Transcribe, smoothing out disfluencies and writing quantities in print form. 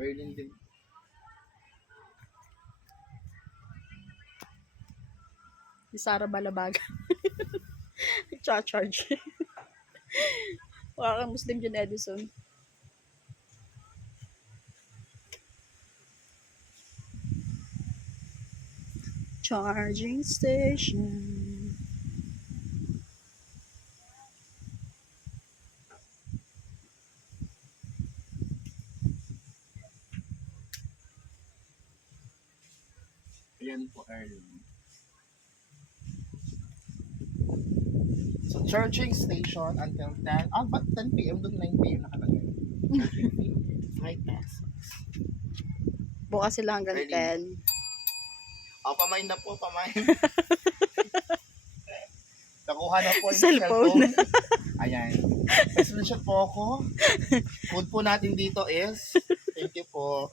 Berlin din. Si Sara Balabaga. Nagcha-charge. Wala kang Muslim John Edison. Charging station. Ayan po, early. So, charging station until 10. Ah, but 10 p.m. doon 9 p.m. nakalagay. Charging fee, 5 pesos. Bukas sila hanggang Early. 10. Oh, pamain na po, pamain. Nakuha na po yung Cellphone. Ayan. Screenshot po ako. Code po natin dito is, thank you po.